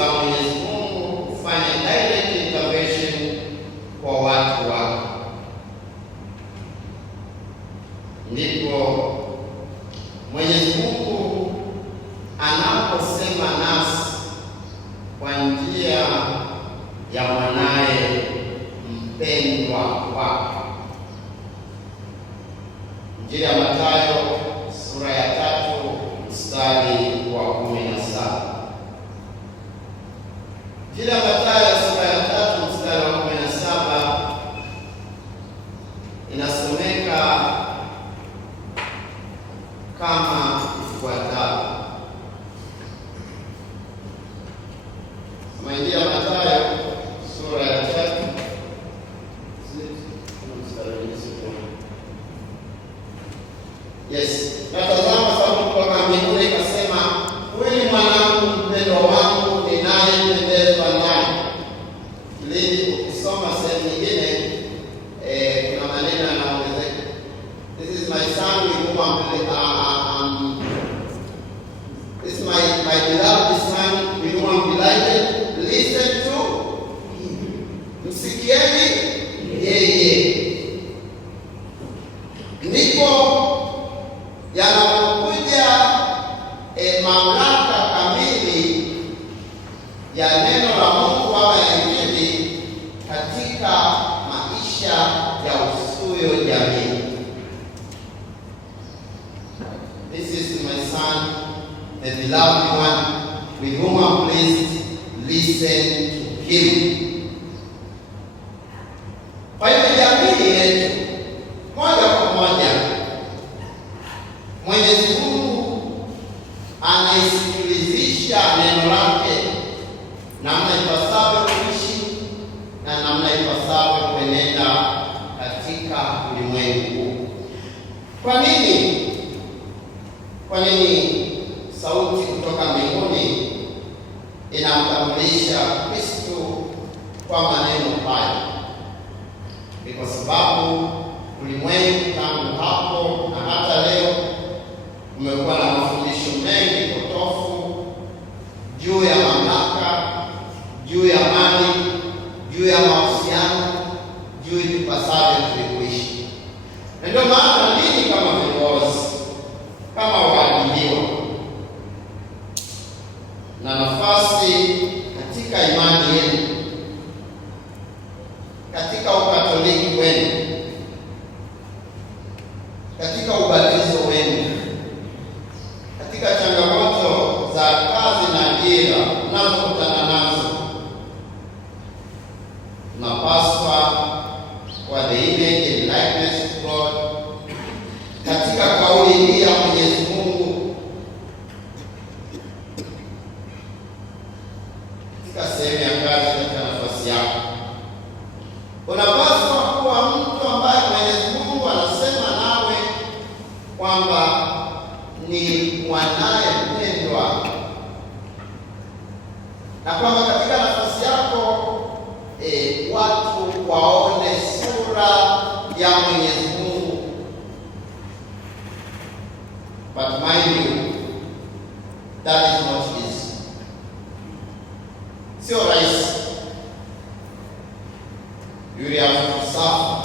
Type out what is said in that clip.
za Mwenyezi Mungu kufanya direct intervention kwa watu wake. Ndipo Mwenyezi Mungu anaposema nasi kwa njia ya mwanaye mpendwa wake. Injili ya Mathayo sura ya 3 mstari wa 17. Injili ya Mathayo sura ya 3 mstari wa 17 inasomeka kama ifuatavyo. Injili ya Mathayo sura ya 3 Yes. Natazama sauti kutoka mbinguni ikasema, huyu ni mwanangu mpendwa wangu ninayependezwa naye. Ili ukisoma sehemu nyingine kuna maneno yanaongezeka. This is my son with whom this is my beloved son with whom I'm delighted. Listen to him. Msikieni yeye. Ndipo yanapokuja mamlaka kamili ya neno la Mungu ama ya Injili katika maisha ya usuyo jamii. This is my son, the beloved one, with whom I'm pleased. Listen to him. Kwa hiyo jamii yetu moja kwa moja Mwenyezi Mungu anaisikilizisha neno lake namna ipasavyo kuishi na namna ipasavyo kuenenda katika ulimwengu. Kwa nini? Kwa nini sauti kutoka mbinguni inamtambulisha Kristo kwa maneno haya? Ni kwa sababu ulimwengu tangu hapo na hata leo umekuwa na mafundisho mengi potofu juu ya mamlaka, juu ya mali, juu ya mahusiano, juu tupasavyo kuishi. Na ndio maana ninyi kama viongozi, kama waajiriwa na nafasi katika imani yenu, katika ukatoliki wenu, katika ubatizo wenu, katika changamoto za kazi na ajira mnazokutana nazo, tunapaswa kwa the image and likeness of God, katika kauli hii ya Mwenyezi Mungu, katika sehemu ya kazi, katika nafasi yako, unapaswa kuwa mtu ambaye Mwenyezi Mungu anasema nawe kwamba ni mwanaye mpendwa, na kwamba katika nafasi yako watu waone sura ya Mwenyezi Mungu. But mind you, that is not easy. Sio rahisi. You have to suffer.